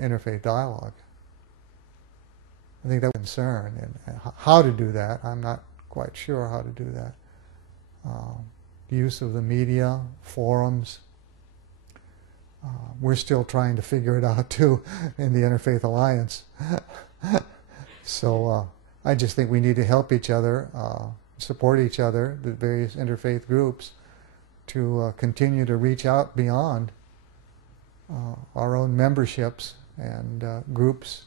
interfaith dialogue. I think that was a concern, and how to do that, I'm not quite sure how to do that. The use of the media, forums, we're still trying to figure it out too in the Interfaith Alliance. So I just think we need to help each other, support each other, the various interfaith groups, to continue to reach out beyond our own memberships and groups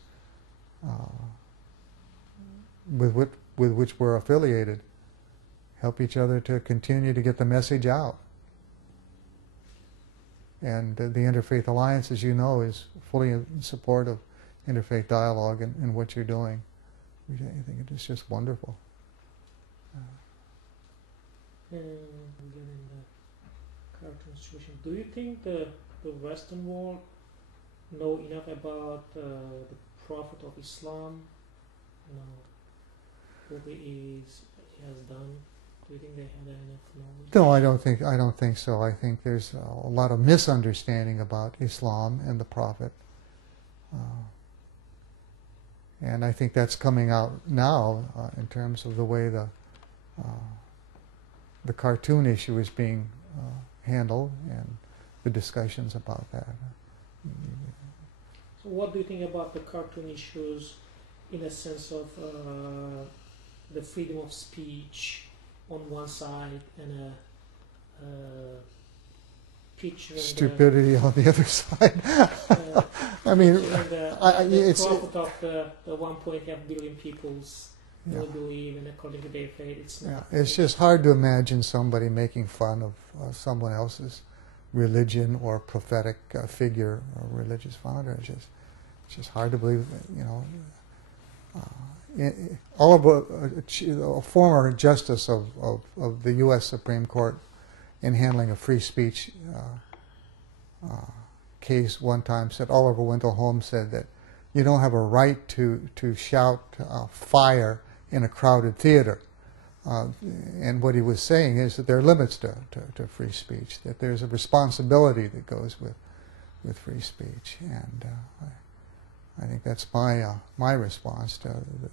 with which we're affiliated. Help each other to continue to get the message out. And the Interfaith Alliance, as you know, is fully in support of interfaith dialogue and what you're doing. I think it's just wonderful. And again, in the current situation, do you think the Western world know enough about the Prophet of Islam? You know, what he has done? Do you think they have enough knowledge? No, I don't think so. I think there's a lot of misunderstanding about Islam and the Prophet. And I think that's coming out now in terms of the way the cartoon issue is being handled and the discussions about that. So what do you think about the cartoon issues in a sense of the freedom of speech on one side and a picture stupidity on the other side? I mean, the prophet of the 1.5 billion peoples will believe, and according to their faith, it's not. Yeah, it's just hard to imagine somebody making fun of someone else's religion or prophetic figure or religious founder. It's just hard to believe, you know. A former justice of the U.S. Supreme Court in handling a free speech case one time said, Oliver Wendell Holmes said that you don't have a right to shout fire in a crowded theater. And what he was saying is that there are limits to free speech, that there's a responsibility that goes with free speech. And I think that's my response to the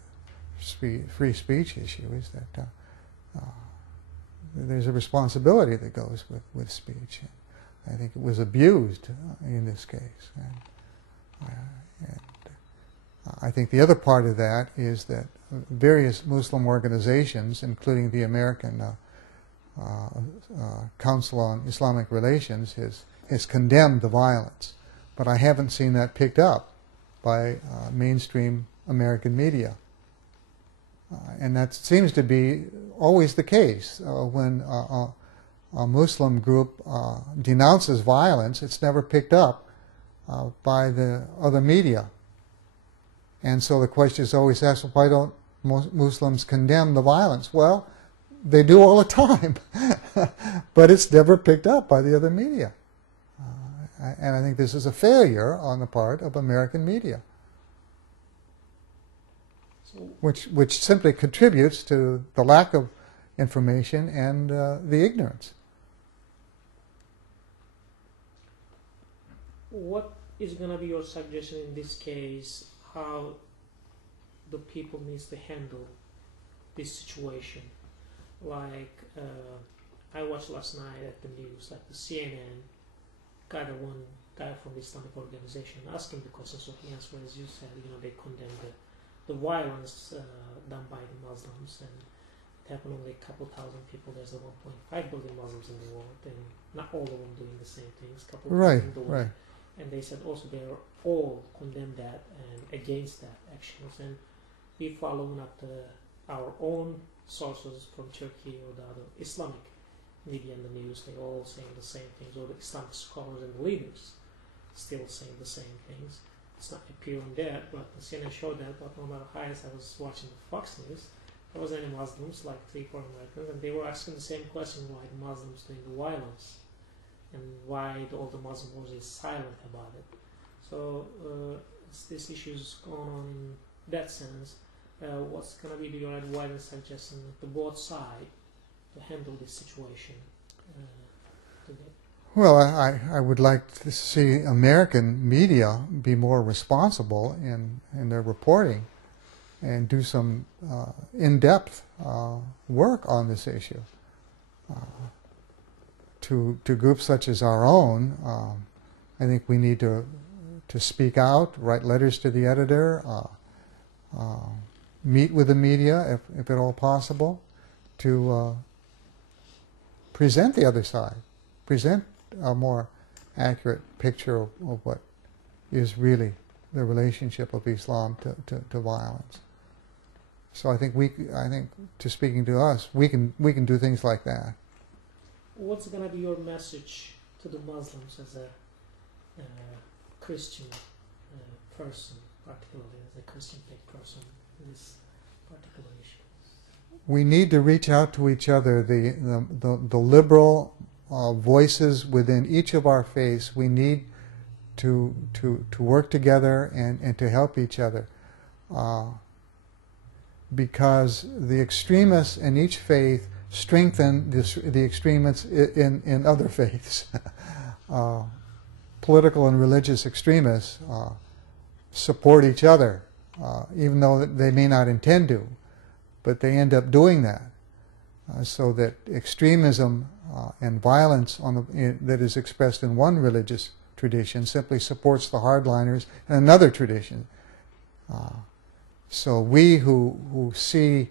free speech issue, is that there's a responsibility that goes with speech. I think it was abused in this case. And I think the other part of that is that various Muslim organizations, including the American Council on Islamic Relations, has condemned the violence. But I haven't seen that picked up by mainstream American media. And that seems to be always the case. When a Muslim group denounces violence, it's never picked up by the other media. And so the question is always asked, why don't Muslims condemn the violence? Well, they do all the time, but it's never picked up by the other media. And I think this is a failure on the part of American media, which simply contributes to the lack of information and the ignorance. What is going to be your suggestion in this case, how the people needs to handle this situation? Like, I watched last night at the news, like the CNN got one guy from the Islamic organization asking the question, so he answered, as you said, you know, they condemned the violence done by the Muslims, and it happened only a couple thousand people. There's 1.5 billion Muslims in the world, and not all of them doing the same things. Couple thousand doing. Right. And they said also they are all condemned that and against that actions. And we following up our own sources from Turkey or the other Islamic media and the news. They all saying the same things, or the Islamic scholars and the leaders still saying the same things. It's not appearing there, but the CNN showed that. But no matter how I was watching the Fox News, there was any Muslims, like 3-4 Americans, and they were asking the same question: why the Muslims doing the violence, and why all the Muslim world is silent about it. So this issue is going on in that sense. What's going to be your advice and suggestion to both sides to handle this situation today? Well, I would like to see American media be more responsible in their reporting and do some in-depth work on this issue. To groups such as our own, I think we need to speak out, write letters to the editor, meet with the media if at all possible, to present the other side, present a more accurate picture of what is really the relationship of Islam to violence. So I think to speaking to us, we can do things like that. What's going to be your message to the Muslims as a Christian person, particularly as a Christian faith person, in this particular issue? We need to reach out to each other. The liberal voices within each of our faiths. We need to work together and to help each other, because the extremists in each faith strengthen the extremists in other faiths. Political and religious extremists support each other, even though they may not intend to, but they end up doing that. So that extremism and violence that is expressed in one religious tradition simply supports the hardliners in another tradition. So we who see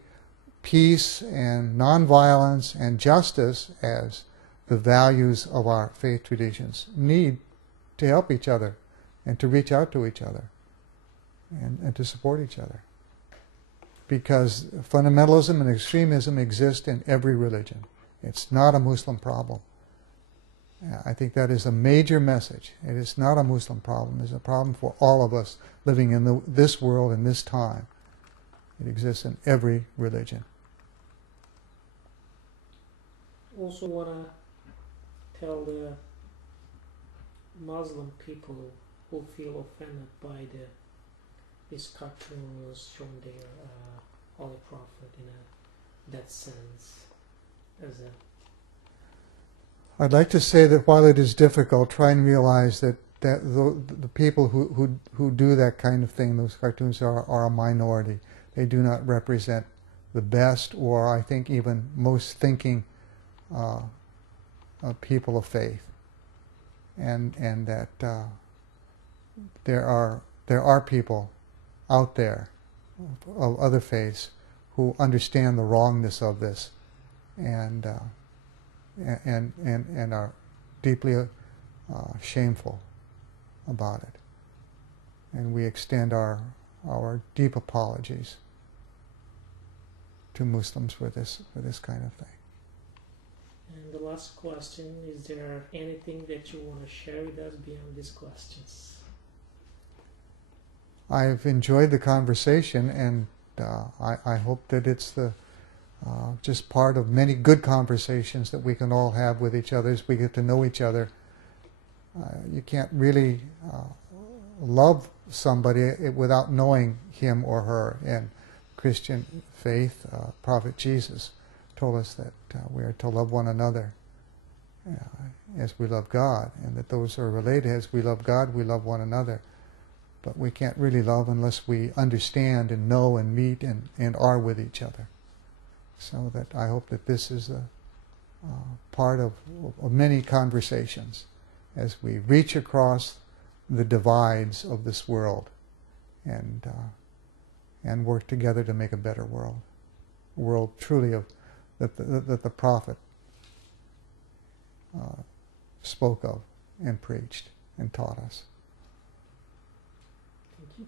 peace and nonviolence and justice as the values of our faith traditions need to help each other and to reach out to each other and to support each other. Because fundamentalism and extremism exist in every religion. It's not a Muslim problem. I think that is a major message. It is not a Muslim problem. It's a problem for all of us living in this world in this time. It exists in every religion. Also want to tell the Muslim people who feel offended by these cartoons showing their Holy Prophet in that sense. I'd like to say that while it is difficult, try and realize that the people who do that kind of thing, those cartoons, are a minority. They do not represent the best, or I think even most thinking people of faith, and that there are people out there of other faiths who understand the wrongness of this and are deeply shameful about it. And we extend our deep apologies to Muslims for this kind of thing. And the last question, is there anything that you want to share with us beyond these questions? I've enjoyed the conversation, and I hope that it's just part of many good conversations that we can all have with each other as we get to know each other. You can't really love somebody without knowing him or her. And Christian faith, Prophet Jesus told us that we are to love one another as we love God, and that those are related. As we love God, we love one another. But we can't really love unless we understand and know and meet and are with each other. So that I hope that this is a part of many conversations as we reach across the divides of this world and work together to make a better world. A world truly that the prophet spoke of and preached and taught us. Thank you.